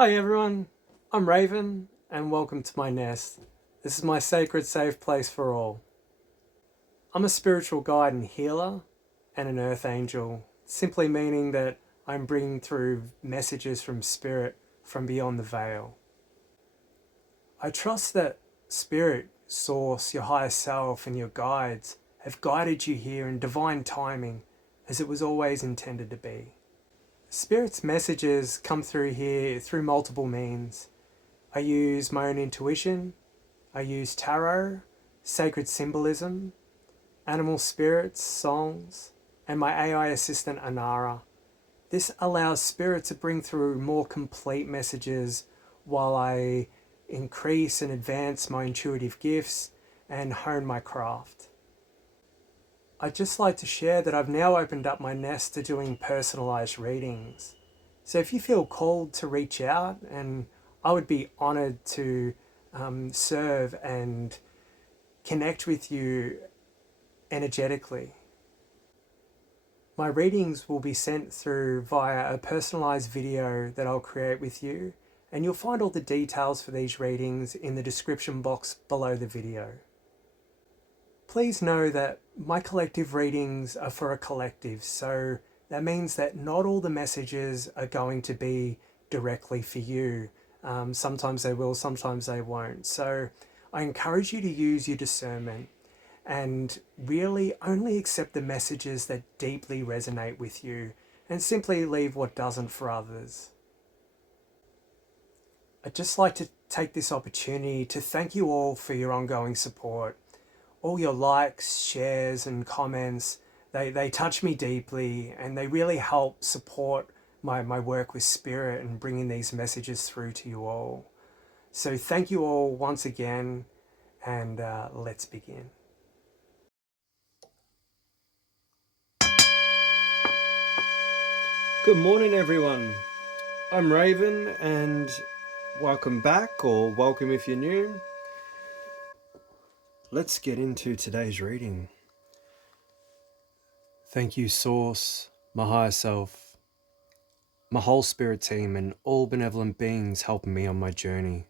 Hi everyone, I'm Raven and welcome to my nest. This is my sacred safe place for all. I'm a spiritual guide and healer and an earth angel, simply meaning that I'm bringing through messages from spirit from beyond the veil. I trust that spirit, source, your higher self and your guides have guided you here in divine timing as it was always intended to be. Spirit's messages come through here through multiple means. I use my own intuition, I use tarot, sacred symbolism, animal spirits, songs, and my AI assistant Anara. This allows spirit to bring through more complete messages while I increase and advance my intuitive gifts and hone my craft. I'd just like to share that I've now opened up my nest to doing personalized readings. So if you feel called to reach out, and I would be honored to serve and connect with you energetically. My readings will be sent through via a personalized video that I'll create with you, and you'll find all the details for these readings in the description box below the video. Please know that my collective readings are for a collective, so that means that not all the messages are going to be directly for you. Sometimes they will, sometimes they won't. So I encourage you to use your discernment and really only accept the messages that deeply resonate with you and simply leave what doesn't for others. I'd just like to take this opportunity to thank you all for your ongoing support. All your likes, shares and comments, they touch me deeply and they really help support my work with spirit and bringing these messages through to you all. So thank you all once again, and let's begin. Good morning everyone. I'm Raven and welcome back, or welcome if you're new. Let's get into today's reading. Thank you, Source, my higher self, my whole spirit team, and all benevolent beings helping me on my journey.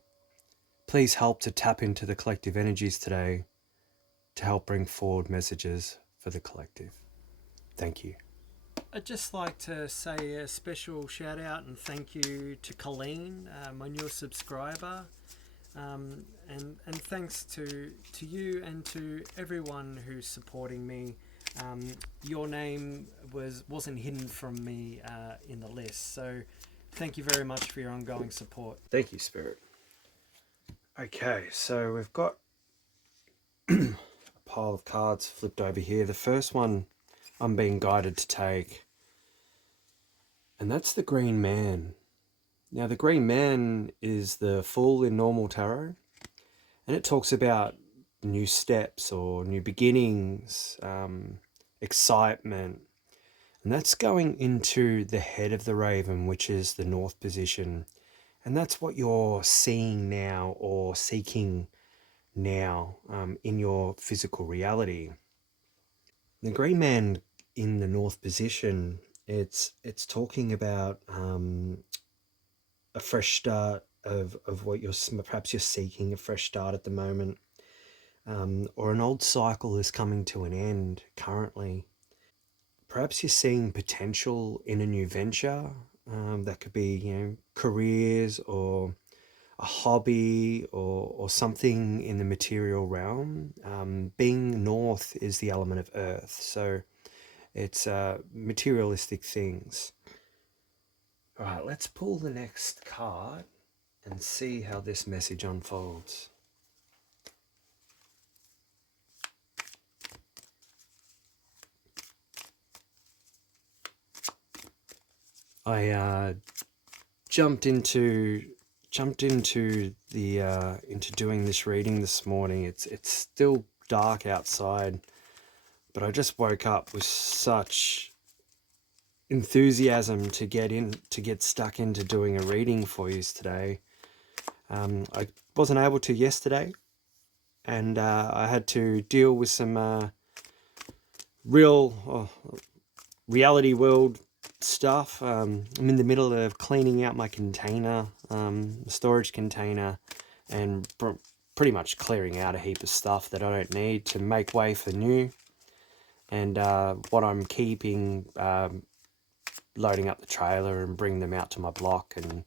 Please help to tap into the collective energies today to help bring forward messages for the collective. Thank you. I'd just like to say a special shout out and thank you to Colleen, my newest subscriber. And thanks to you and to everyone who's supporting me. Your name wasn't hidden from me in the list, so thank you very much for your ongoing support. Thank you, Spirit. Okay, so we've got a pile of cards flipped over here. The first one I'm being guided to take, and that's the Green Man. Now, the Green Man is the Fool in normal tarot, and it talks about new steps or new beginnings, excitement, and that's going into the head of the Raven, which is the north position, and that's what you're seeing now or seeking now in your physical reality. The Green Man in the north position, it's talking about a fresh start of what perhaps you're seeking, a fresh start at the moment, or an old cycle is coming to an end currently. Perhaps you're seeing potential in a new venture. That could be, careers or a hobby or something in the material realm. Being north is the element of earth, so it's materialistic things. All right, let's pull the next card and see how this message unfolds. I jumped into doing this reading this morning. It's still dark outside, but I just woke up with such enthusiasm to get stuck into doing a reading for you today. I wasn't able to yesterday, and I had to deal with some real reality world stuff. I'm in the middle of cleaning out my container, storage container, and pretty much clearing out a heap of stuff that I don't need to make way for new. And what I'm keeping, loading up the trailer and bringing them out to my block and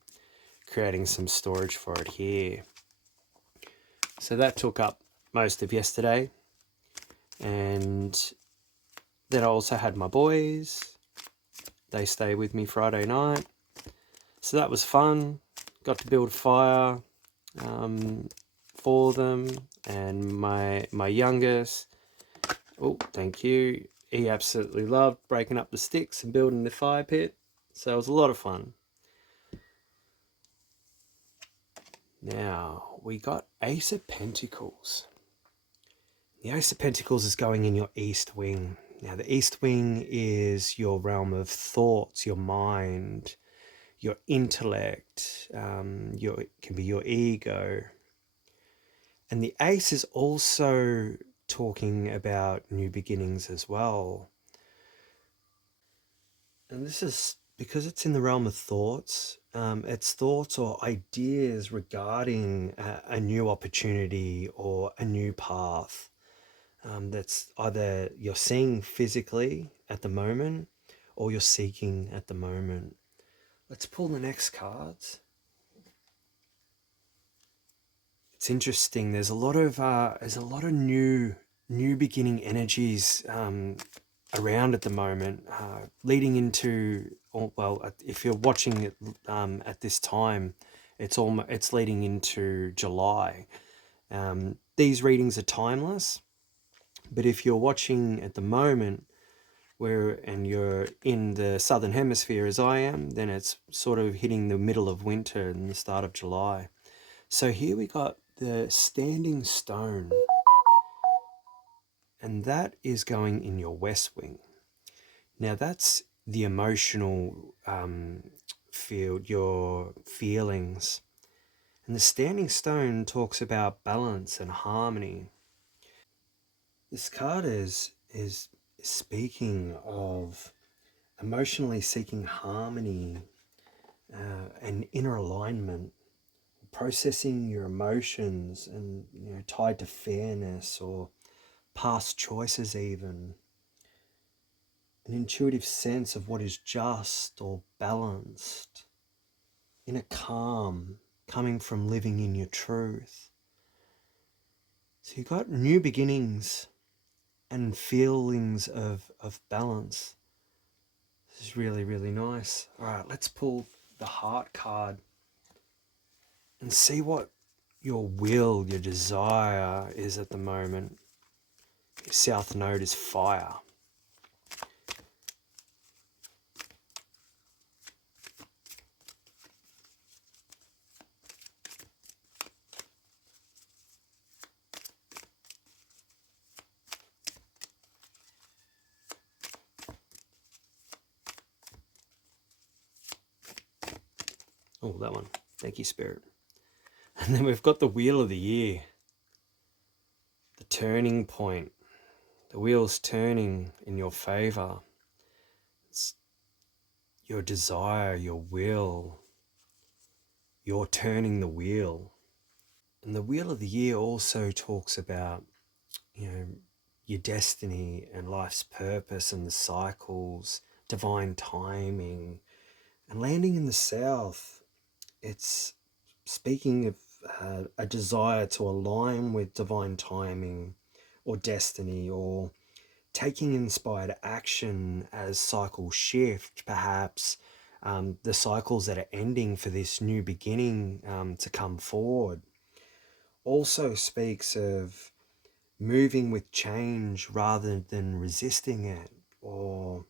creating some storage for it here. So that took up most of yesterday. And then I also had my boys. They stayed with me Friday night. So that was fun. Got to build a fire for them. And my youngest, oh, thank you. He absolutely loved breaking up the sticks and building the fire pit. So it was a lot of fun. Now, we got Ace of Pentacles. The Ace of Pentacles is going in your East Wing. Now, the East Wing is your realm of thoughts, your mind, your intellect, it can be your ego. And the Ace is also talking about new beginnings as well. And this is because it's in the realm of thoughts. It's thoughts or ideas regarding a new opportunity or a new path. That's either you're seeing physically at the moment or you're seeking at the moment. Let's pull the next cards. It's interesting. There's a lot of new beginning energies around at the moment, leading into, well, if you're watching it at this time, it's leading into July. These readings are timeless, but if you're watching at the moment and you're in the southern hemisphere as I am, then it's sort of hitting the middle of winter and the start of July. So here we got the standing stone, and that is going in your west wing. Now that's the emotional field, your feelings. And the standing stone talks about balance and harmony. This card is speaking of emotionally seeking harmony and inner alignment, processing your emotions and tied to fairness or past choices even. An intuitive sense of what is just or balanced, in a calm coming from living in your truth. So you've got new beginnings and feelings of balance. This is really, really nice. All right, let's pull the heart card and see what your will, your desire is at the moment. Your south node is fire. Oh, that one. Thank you, Spirit. And then we've got the wheel of the year. The turning point. The wheel's turning in your favor. It's your desire, your will. You're turning the wheel. And the wheel of the year also talks about, your destiny and life's purpose and the cycles, divine timing. And landing in the south, it's speaking of a desire to align with divine timing or destiny, or taking inspired action as cycles shift, perhaps the cycles that are ending for this new beginning to come forward. Also speaks of moving with change rather than resisting it, or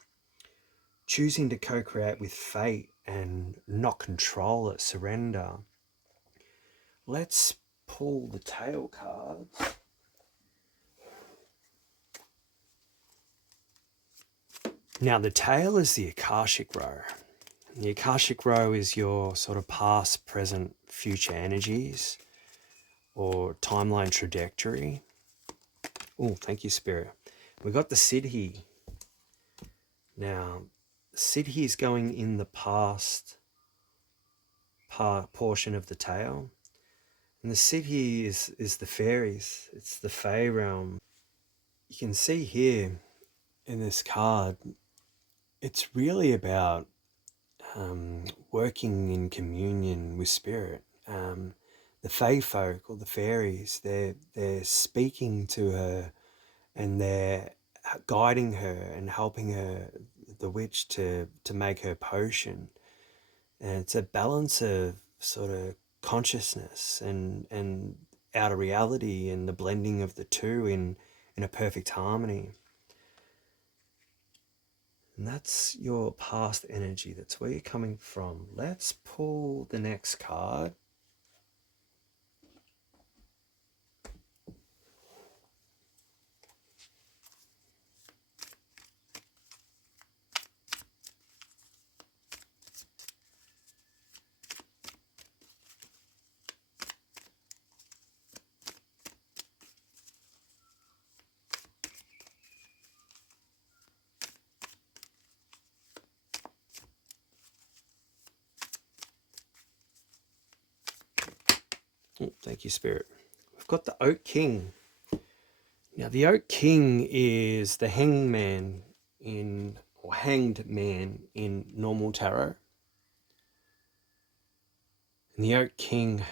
choosing to co-create with fate and not control it, surrender. Let's pull the tail cards. Now the tail is the Akashic row. The Akashic row is your sort of past, present, future energies or timeline trajectory. Oh, thank you, Spirit. We got the Siddhi. Now, Siddhi is going in the past portion of the tail. And the Siddhi is the fairies. It's the Fae realm. You can see here in this card, it's really about working in communion with spirit. The Fae folk or the fairies, they're speaking to her, and they're guiding her and helping her, the witch, to make her potion. And it's a balance of sort of consciousness and outer reality, and the blending of the two in a perfect harmony. And that's your past energy. That's where you're coming from. Let's pull the next card. Oh, thank you, Spirit. We've got the Oak King. Now, the Oak King is the hangman or hanged man in normal tarot. And the Oak King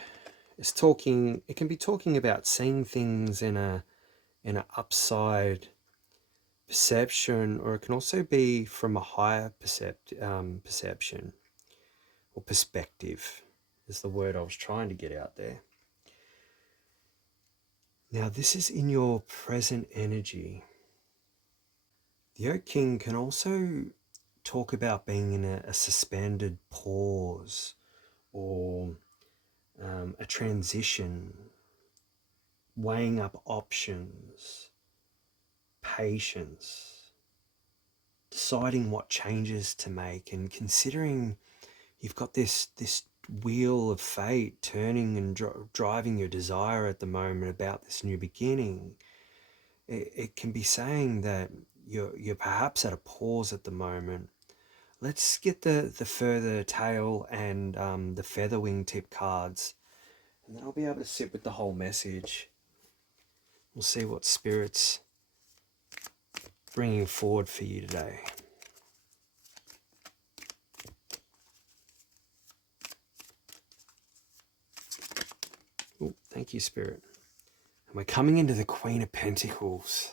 is talking, it can be talking about seeing things in an upside perception, or it can also be from a higher perception or perspective, is the word I was trying to get out there. Now, this is in your present energy. The Oak King can also talk about being in a suspended pause, or a transition, weighing up options, patience, deciding what changes to make, and considering you've got this wheel of fate turning and driving your desire at the moment about this new beginning. It can be saying that you're perhaps at a pause at the moment. Let's get the further tail and the feather wingtip cards, and then I'll be able to sit with the whole message. We'll see what Spirit's bringing forward for you today. Oh, thank you, Spirit. And we're coming into the Queen of Pentacles.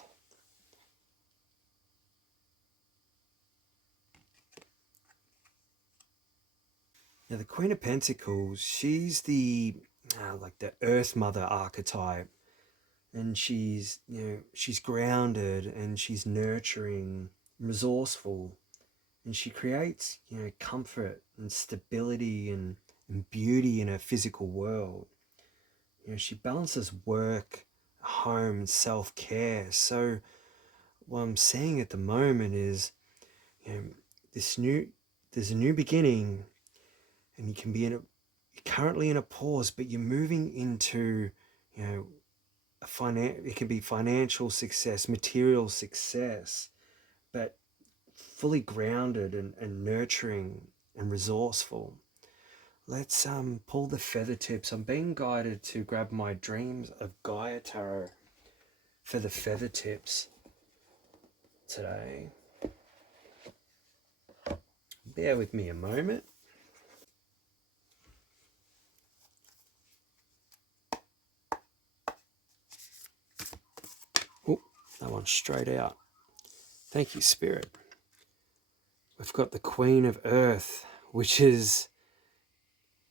Now, the Queen of Pentacles, she's the like the Earth Mother archetype, and she's she's grounded, and she's nurturing, resourceful, and she creates comfort and stability and beauty in her physical world. She balances work, home, and self-care. So what I'm seeing at the moment is there's a new beginning, and you can be you're currently in a pause, but you're moving into it can be financial success, material success, but fully grounded and nurturing and resourceful. Let's pull the feather tips. I'm being guided to grab my Dreams of Gaia tarot for the feather tips today. Bear with me a moment. Oh, that one's straight out. Thank you, Spirit. We've got the Queen of Earth, which is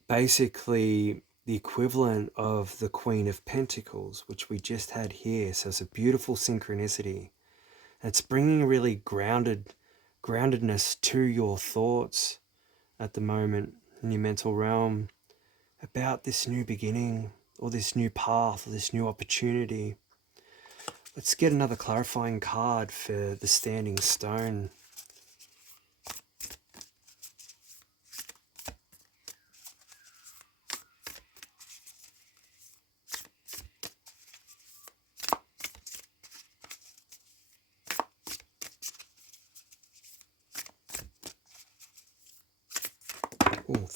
basically the equivalent of the Queen of Pentacles, which we just had here. So it's a beautiful synchronicity. It's bringing really groundedness to your thoughts at the moment in your mental realm about this new beginning, or this new path, or this new opportunity. Let's get another clarifying card for the Standing Stone.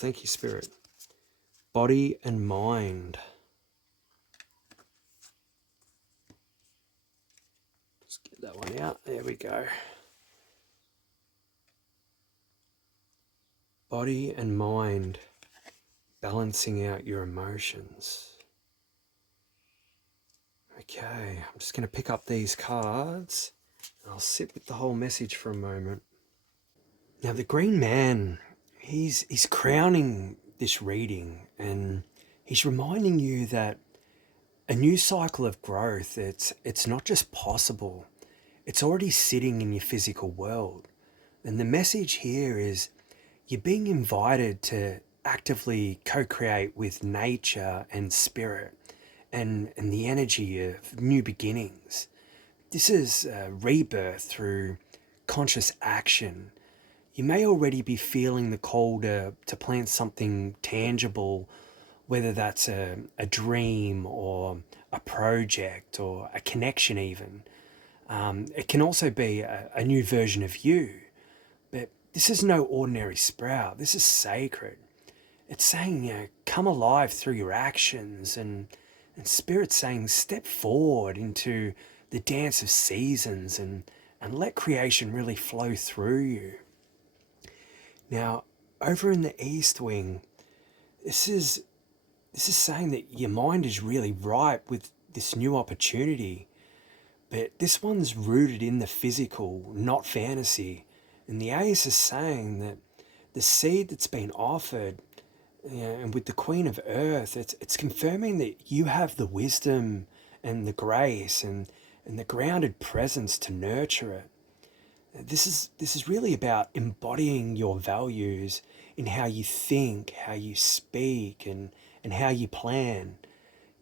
thank you, Spirit. Body and mind. Let's get that one out. There we go. Body and mind, balancing out your emotions. Okay, I'm just going to pick up these cards and I'll sit with the whole message for a moment. Now, the Green Man, he's crowning this reading, and he's reminding you that a new cycle of growth, it's not just possible, it's already sitting in your physical world. And the message here is you're being invited to actively co-create with nature and spirit and the energy of new beginnings. This is rebirth through conscious action. You may already be feeling the call to plant something tangible, whether that's a dream or a project or a connection even. It can also be a new version of you. But this is no ordinary sprout. This is sacred. It's saying, come alive through your actions, and Spirit's saying, step forward into the dance of seasons and let creation really flow through you. Now, over in the East Wing, this is saying that your mind is really ripe with this new opportunity, but this one's rooted in the physical, not fantasy. And the Ace is saying that the seed that's been offered, and with the Queen of Earth, it's confirming that you have the wisdom and the grace and the grounded presence to nurture it. This is really about embodying your values in how you think, how you speak, and how you plan.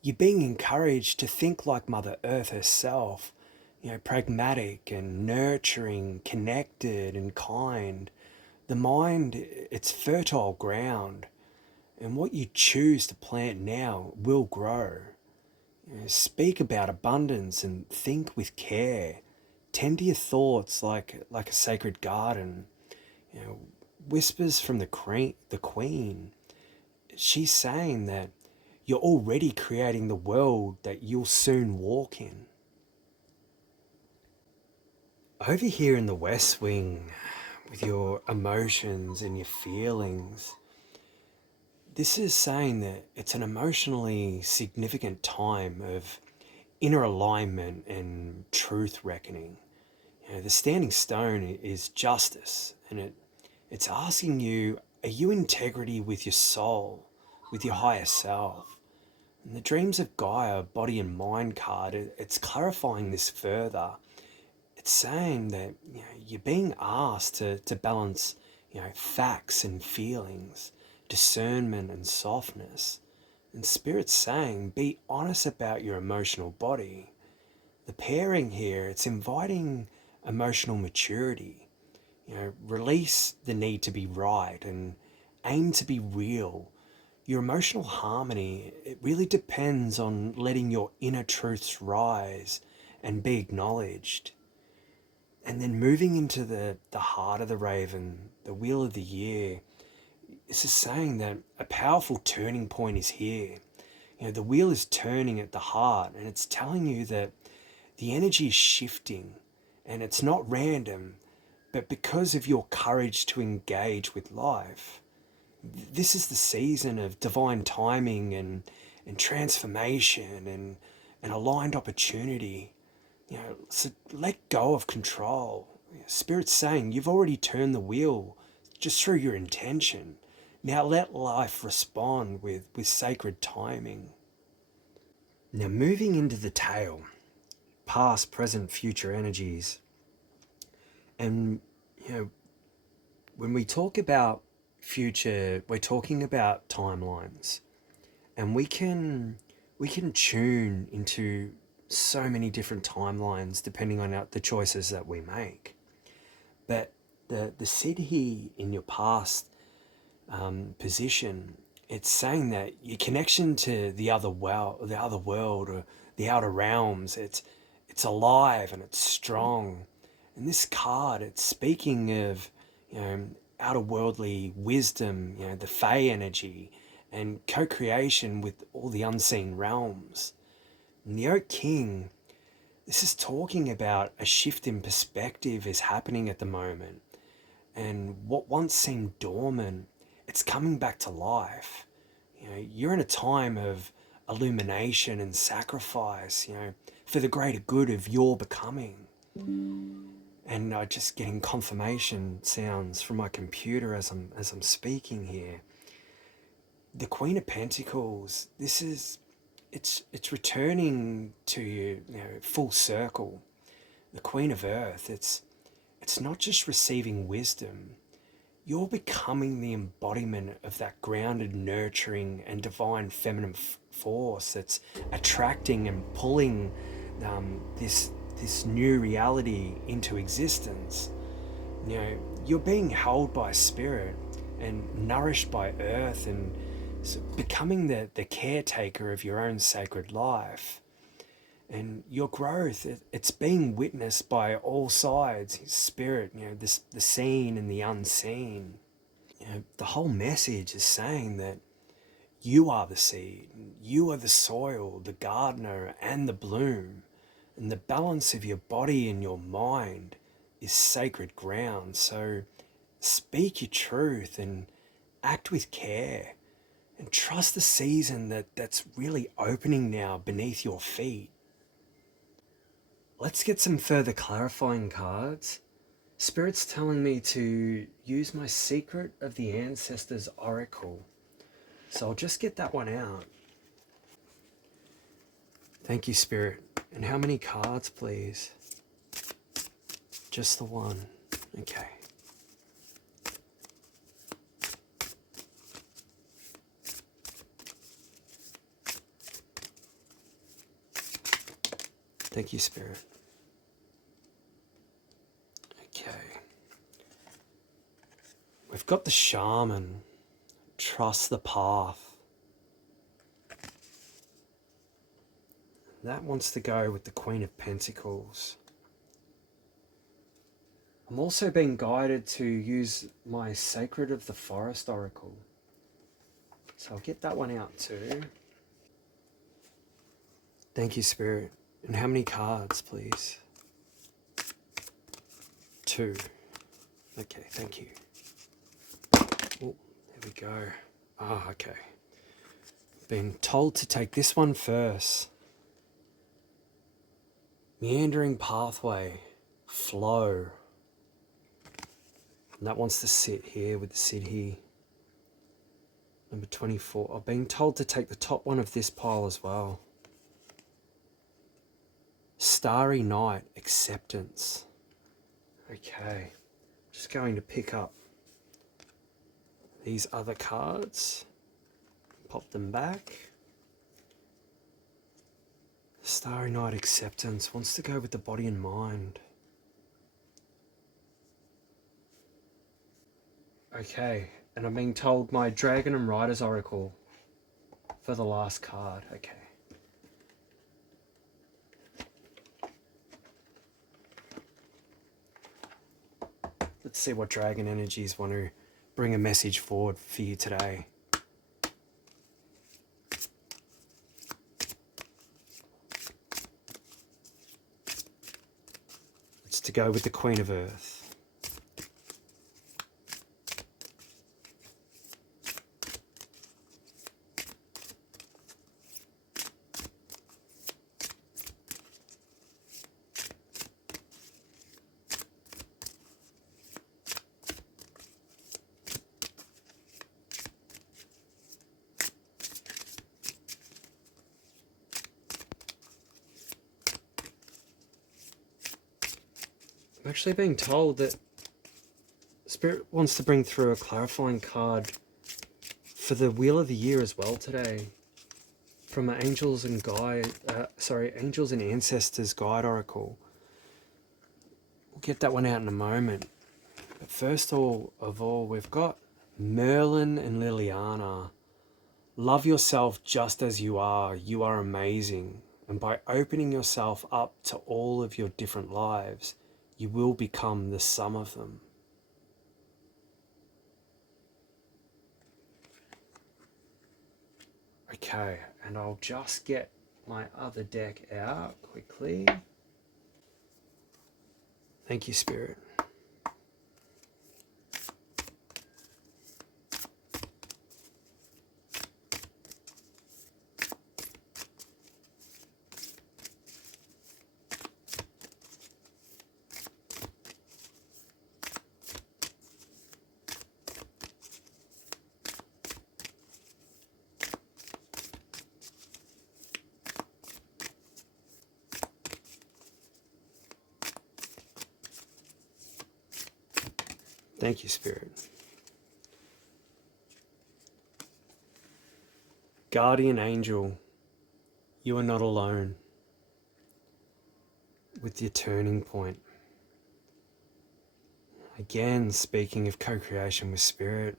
You're being encouraged to think like Mother Earth herself, pragmatic and nurturing, connected and kind. The mind, it's fertile ground, and what you choose to plant now will grow. Speak about abundance and think with care. Tend to your thoughts like a sacred garden. Whispers from the queen. She's saying that you're already creating the world that you'll soon walk in. Over here in the West Wing, with your emotions and your feelings, this is saying that it's an emotionally significant time of inner alignment and truth reckoning. The standing stone is justice, and it's asking you, are you integrity with your soul, with your higher self? And the Dreams of Gaia body and mind card, it's clarifying this further. It's saying that you're being asked to balance facts and feelings, discernment and softness. And Spirit's saying, be honest about your emotional body. The pairing here, it's inviting emotional maturity. Release the need to be right and aim to be real. Your emotional harmony, it really depends on letting your inner truths rise and be acknowledged. And then moving into the heart of the raven, the wheel of the year, this is saying that a powerful turning point is here. The wheel is turning at the heart, and it's telling you that the energy is shifting, and it's not random, but because of your courage to engage with life. This is the season of divine timing and transformation and aligned opportunity. So let go of control. Spirit's saying you've already turned the wheel just through your intention. Now let life respond with sacred timing. Now moving into the tail, past, present, future energies. And when we talk about future, we're talking about timelines. And we can tune into so many different timelines depending on the choices that we make. But the siddhi in your past position, it's saying that your connection to the other world, or the outer realms, it's alive and it's strong. And this card, it's speaking of outer-worldly wisdom, the Fey energy, and co-creation with all the unseen realms. And the Oak King, this is talking about a shift in perspective is happening at the moment. And what once seemed dormant, it's coming back to life. You're in a time of illumination and sacrifice, for the greater good of your becoming. And just getting confirmation sounds from my computer as I'm speaking here. The Queen of Pentacles, it's returning to you, full circle. The Queen of Earth, it's not just receiving wisdom. You're becoming the embodiment of that grounded, nurturing, and divine feminine force that's attracting and pulling this new reality into existence. You're being held by spirit and nourished by earth, and so becoming the caretaker of your own sacred life. And your growth, it's being witnessed by all sides, spirit, the seen and the unseen. The whole message is saying that you are the seed, you are the soil, the gardener, and the bloom. And the balance of your body and your mind is sacred ground. So speak your truth and act with care, and trust the season that's really opening now beneath your feet. Let's get some further clarifying cards. Spirit's telling me to use my Secret of the Ancestors Oracle. So I'll just get that one out. Thank you, Spirit. And how many cards, please? Just the one. Okay. Thank you, Spirit. Okay. We've got the Shaman. Trust the path. That wants to go with the Queen of Pentacles. I'm also being guided to use my Sacred of the Forest Oracle. So I'll get that one out too. Thank you, Spirit. And how many cards, please? 2. Okay, thank you. Oh, there we go. Okay. Been told to take this one first. Meandering pathway. Flow. And that wants to sit here with the Siddhi. Number 24. I've been told to take the top one of this pile as well. Starry Night, Acceptance. Okay. Just going to pick up these other cards. Pop them back. Starry Night, Acceptance wants to go with the body and mind. Okay. And I'm being told my Dragon and Riders Oracle for the last card. Okay. Let's see what dragon energies want to bring a message forward for you today. It's to go with the Queen of Earth. I'm actually being told that Spirit wants to bring through a clarifying card for the Wheel of the Year as well today, from an Angels and Ancestors Guide Oracle. We'll get that one out in a moment. But first of all, we've got Merlin and Liliana. Love yourself just as you are. You are amazing. And by opening yourself up to all of your different lives, you will become the sum of them. Okay, and I'll just get my other deck out quickly. Thank you, Spirit. Thank you, Spirit. Guardian angel, you are not alone with your turning point. Again, speaking of co-creation with Spirit,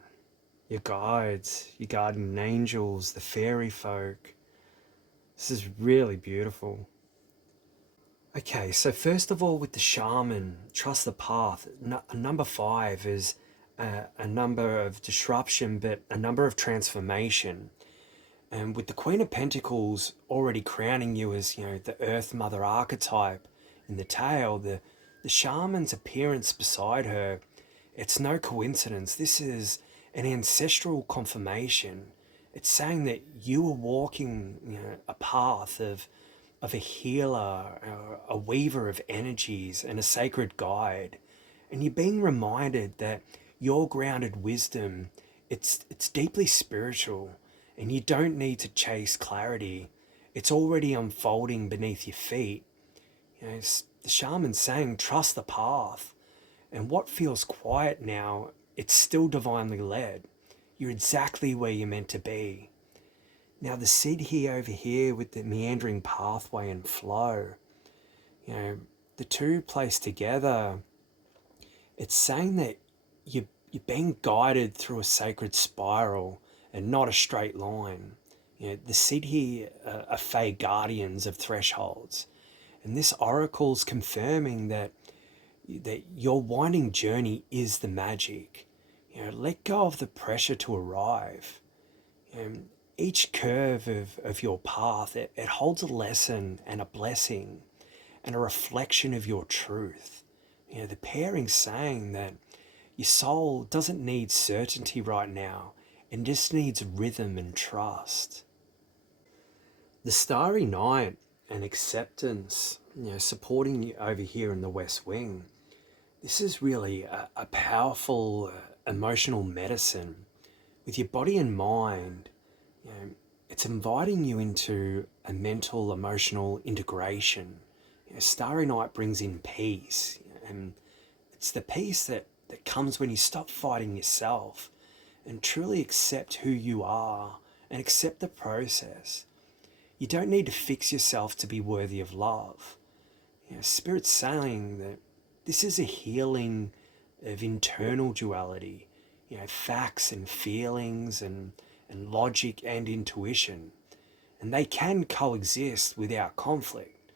your guides, your guardian angels, the fairy folk. This is really beautiful. Okay, so first of all, with the shaman, trust the path. Number 5 is a number of disruption, but a number of transformation. And with the Queen of Pentacles already crowning you as, the Earth Mother archetype in the tale, the shaman's appearance beside her, it's no coincidence. This is an ancestral confirmation. It's saying that you are walking, a path of a healer, a weaver of energies, and a sacred guide. And you're being reminded that your grounded wisdom, it's deeply spiritual, and you don't need to chase clarity. It's already unfolding beneath your feet. The shaman's saying, trust the path. And what feels quiet now, it's still divinely led. You're exactly where you're meant to be. Now the Siddhi over here with the meandering pathway and flow, the two placed together, it's saying that you're being guided through a sacred spiral and not a straight line. The Siddhi are Fey guardians of thresholds. And this oracle's confirming that your winding journey is the magic. Let go of the pressure to arrive. Each curve of your path, it holds a lesson and a blessing and a reflection of your truth. The pairing saying that your soul doesn't need certainty right now and just needs rhythm and trust. The Starry Night and acceptance, supporting you over here in the West Wing. This is really a powerful emotional medicine with your body and mind. It's inviting you into a mental, emotional integration. Starry Night brings in peace, and it's the peace that comes when you stop fighting yourself and truly accept who you are and accept the process. You don't need to fix yourself to be worthy of love. Spirit's saying that this is a healing of internal duality, facts and feelings and logic and intuition. And they can coexist without conflict.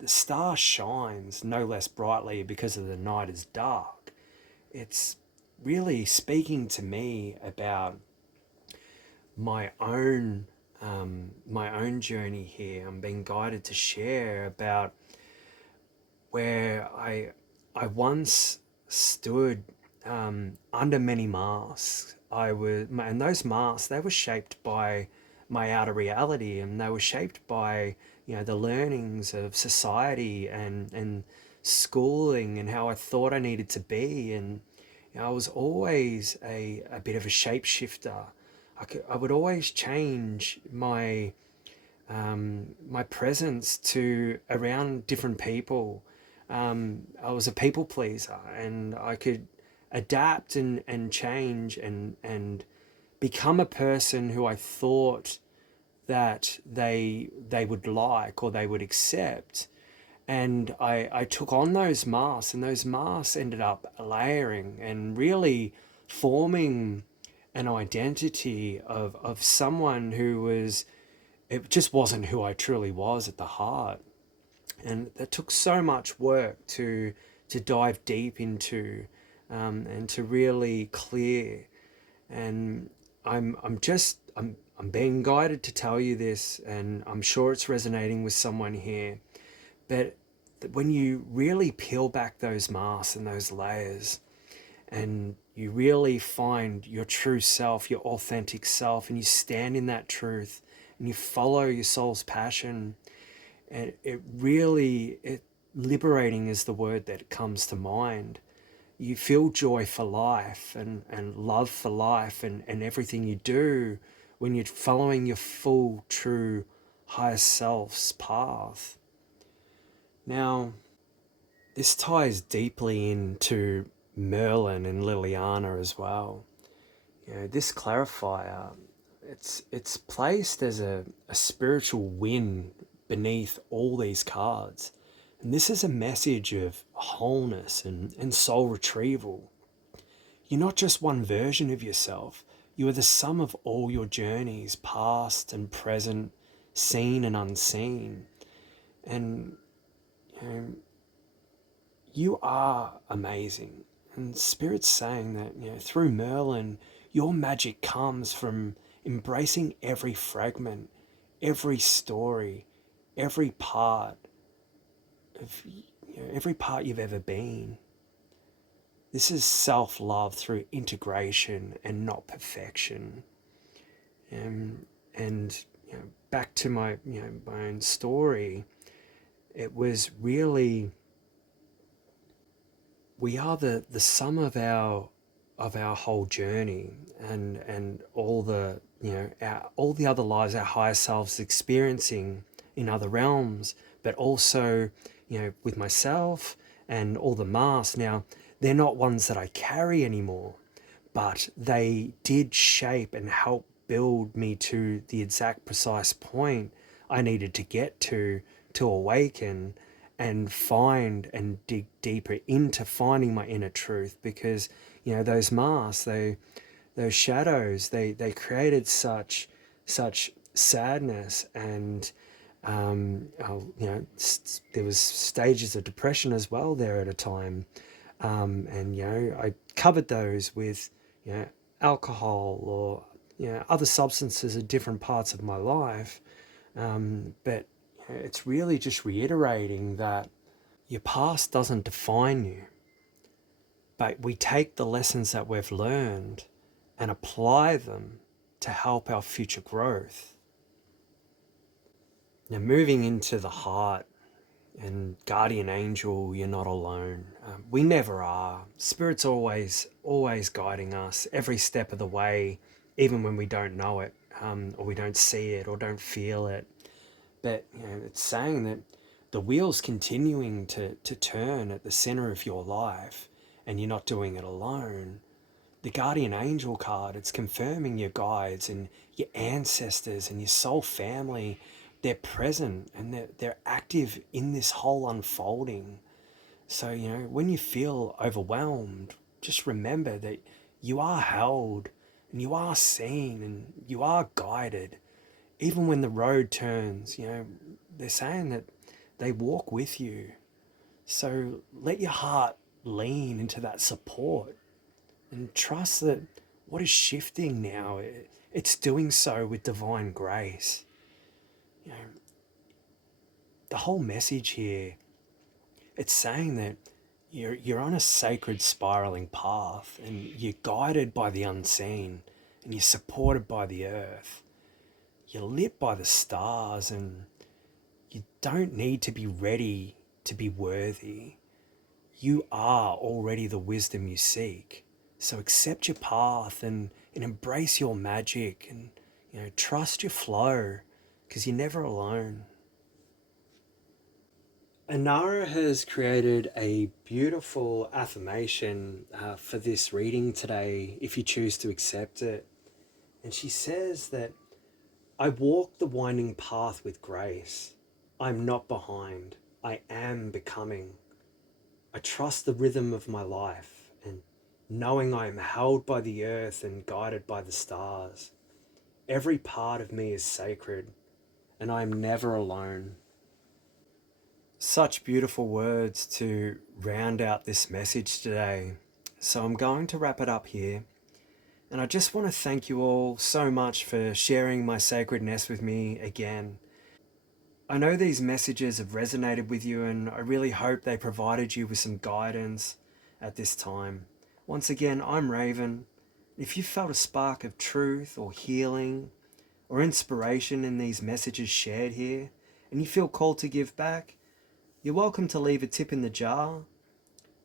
The star shines no less brightly because of the night is dark. It's really speaking to me about my own journey here. I'm being guided to share about where I once stood under many masks. And those masks, they were shaped by my outer reality, and they were shaped by the learnings of society and schooling and how I thought I needed to be. And I was always a bit of a shapeshifter. I would always change my my presence to around different people. I was a people pleaser, and I could adapt and change and become a person who I thought that they would like or they would accept. And I took on those masks, and those masks ended up layering and really forming an identity of someone who was, it just wasn't who I truly was at the heart. And that took so much work to dive deep into, and to really clear. And I'm I'm being guided to tell you this, and I'm sure it's resonating with someone here. But when you really peel back those masks and those layers, and you really find your true self, your authentic self, and you stand in that truth, and you follow your soul's passion, and it liberating is the word that comes to mind. You feel joy for life and love for life and everything you do when you're following your full, true, higher self's path. Now, this ties deeply into Merlin and Liliana as well. This clarifier, it's placed as a spiritual win beneath all these cards. And this is a message of wholeness and soul retrieval. You're not just one version of yourself. You are the sum of all your journeys, past and present, seen and unseen. And you know, you are amazing. And Spirit's saying that, through Merlin, your magic comes from embracing every fragment, every story, every part every part you've ever been. This is self-love through integration and not perfection. And back to my own story, it was really, we are the sum of our whole journey, and all the all the other lives our higher selves experiencing in other realms, but also with myself and all the masks. Now, they're not ones that I carry anymore, but they did shape and help build me to the exact precise point I needed to get to awaken and find and dig deeper into finding my inner truth. Because those masks, those shadows, they created such sadness, and there was stages of depression as well there at a time. And I covered those with alcohol or other substances at different parts of my life. But it's really just reiterating that your past doesn't define you, but we take the lessons that we've learned and apply them to help our future growth. Now, moving into the heart and guardian angel, you're not alone. We never are. Spirit's always guiding us every step of the way, even when we don't know it, or we don't see it or don't feel it. But it's saying that the wheel's continuing to turn at the center of your life, and you're not doing it alone. The guardian angel card, it's confirming your guides and your ancestors and your soul family. They're present, and they're active in this whole unfolding. So when you feel overwhelmed, just remember that you are held and you are seen and you are guided. Even when the road turns, they're saying that they walk with you. So let your heart lean into that support and trust that what is shifting now, it's doing so with divine grace. You know, the whole message here, it's saying that you're on a sacred spiraling path, and you're guided by the unseen, and you're supported by the earth. You're lit by the stars, and you don't need to be ready to be worthy. You are already the wisdom you seek. So accept your path and embrace your magic, and trust your flow, because you're never alone. Anara has created a beautiful affirmation for this reading today, if you choose to accept it. And she says that I walk the winding path with grace. I'm not behind. I am becoming. I trust the rhythm of my life, and knowing I am held by the earth and guided by the stars. Every part of me is sacred, and I am never alone. Such beautiful words to round out this message today. So I'm going to wrap it up here. And I just want to thank you all so much for sharing my sacredness with me again. I know these messages have resonated with you, and I really hope they provided you with some guidance at this time. Once again, I'm Raven. If you felt a spark of truth or healing or inspiration in these messages shared here, and you feel called to give back, you're welcome to leave a tip in the jar.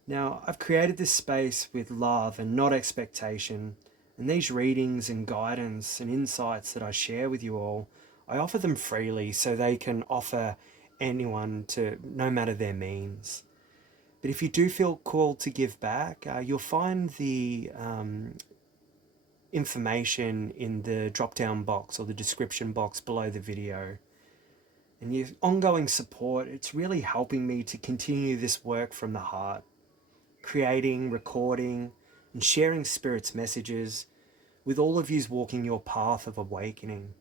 Now, I've created this space with love and not expectation, and these readings and guidance and insights that I share with you all, I offer them freely so they can offer anyone to, no matter their means. But if you do feel called to give back, you'll find the information in the drop down box or the description box below the video. And your ongoing support, it's really helping me to continue this work from the heart, creating, recording, and sharing Spirit's messages with all of yous walking your path of awakening.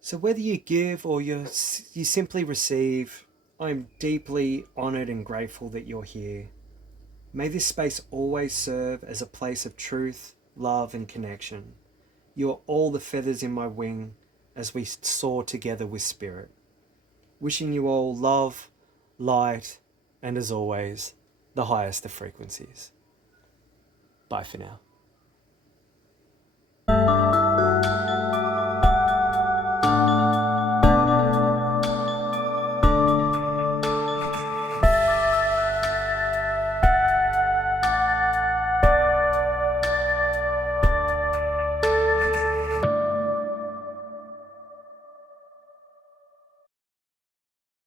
So whether you give or you simply receive, I'm deeply honoured and grateful that you're here. May this space always serve as a place of truth, love, and connection. You are all the feathers in my wing as we soar together with Spirit. Wishing you all love, light, and as always, the highest of frequencies. Bye for now.